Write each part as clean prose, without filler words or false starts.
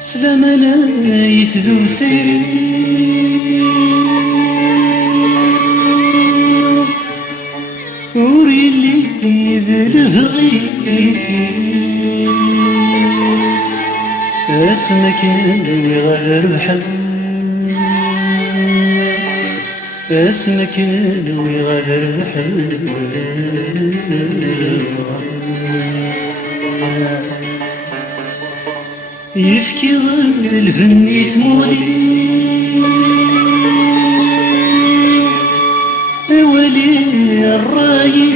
سلامنا يثذو ثري وري اللي ذلغي اسمك ويغادر بحال اسمك ويغادر بحال يفكي الفن يثمولي ولي الراي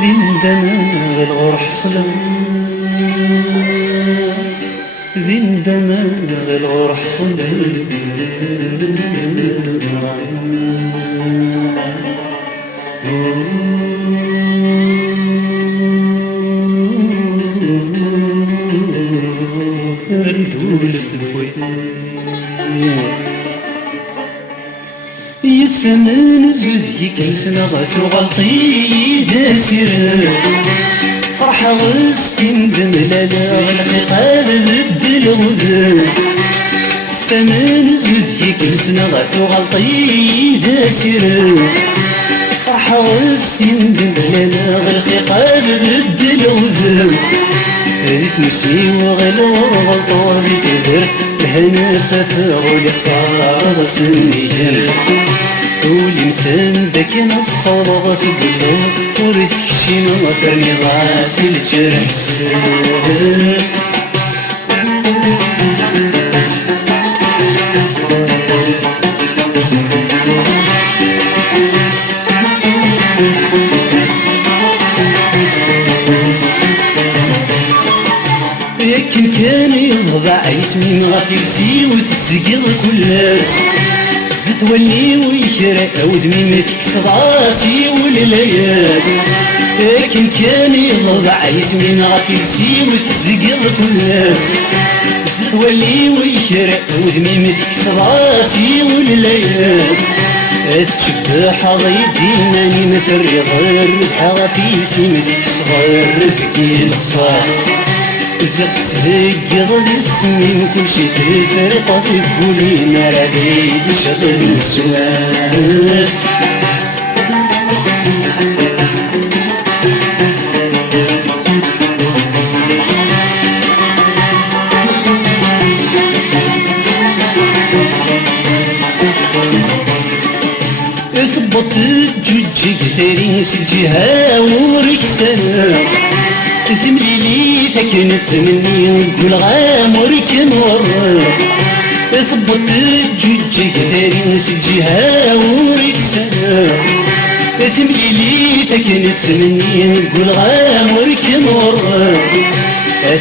ذي ندماغ الغرح صلا ذي ندماغ الغرح صلا يسمن زوجك سنغت غلطي داسر فرحة وستين دملالا الخطاب بدل غذر سمن زوجك سنغت غلطي داسر فرحة وستين دملالا الخطاب بدل غذر ريت نسي وغلو غلطور بتدر الهنا سفر والاختار سنيجر والإنسان ذاك الصلاة تقلو وريت كشي نطرني راسي الجرح سر لكن كان يضبع اسمي غفلسي وتسقط كلاس تولي ويشرق ودمي ما تكسر راسي واللياس لكن كان يضبع اسمي غفلسي وتسقط كلاس تولي ويشرق ودمي ما تكسر راسي واللياس تشبح ضيدي ماني مفرغ الربحة غفيسي ما تكسر بكي القصاص زغت سهيق ضد السمين كل شي تفرق تقولي ما رادي بشغل وسواس اثبط الجوج كثيرين سجيها وركسنا تمليلي فكنت مني نقول غامرك نور ثبت الجوج كثيرين سجيها وريك سنة تمليلي فكنت مني نقول غامرك نور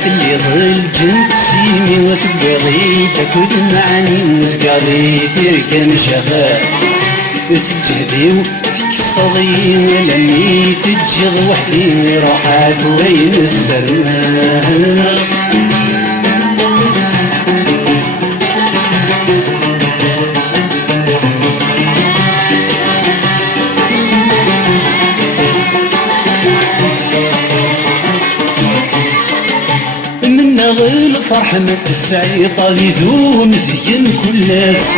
اللي ظل جنت سيمي وتبغي تاكل معني مسقالي تركن شغال سجهدي وتكسضي ولمي تجغ وحدي روحات وين السماء من نغل فرح ما تسعي طالي ذو مذين كلاس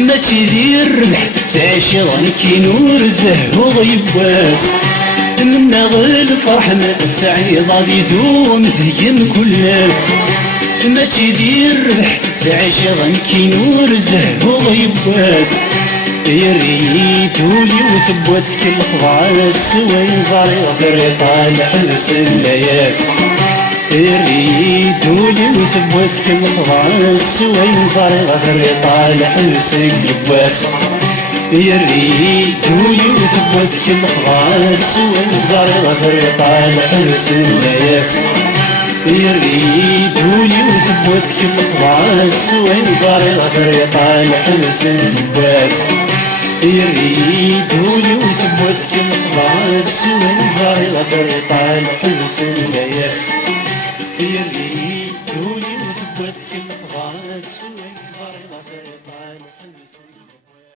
ما تدير ربح تتعشي ظنكي نور زهو غيباس من نغل فرح ما تسعي ضادي ذو مذين كلاس ما تدير ربح تتعشي ظنكي نور زهو غيباس يريد ولي وثبوتك الخضاس وين زاري غفر طالع حبس اللياس يريدولي وثبوتك الخضاس وين زاري غفر طالع حبس اللباس يريدولي وثبوتك الخضاس وين زاري غفر طالع حبس اللياس يريدولي وثبوتك الخضاس وين زاري غفر طالع حبس اللباس يريدولي وثبوتك الخضاس وين زاري غفر طالع حبس اللياس يريد